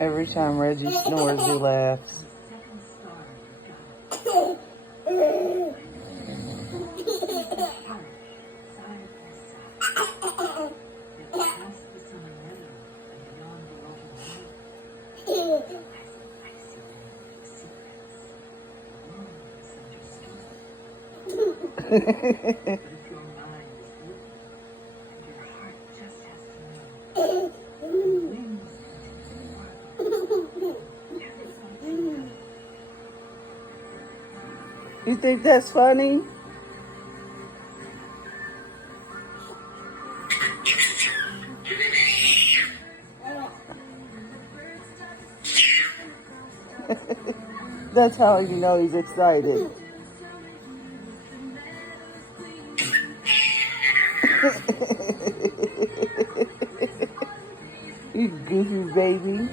Every time Reggie snores, he laughs. You think that's funny? That's how you know he's excited. You goofy baby.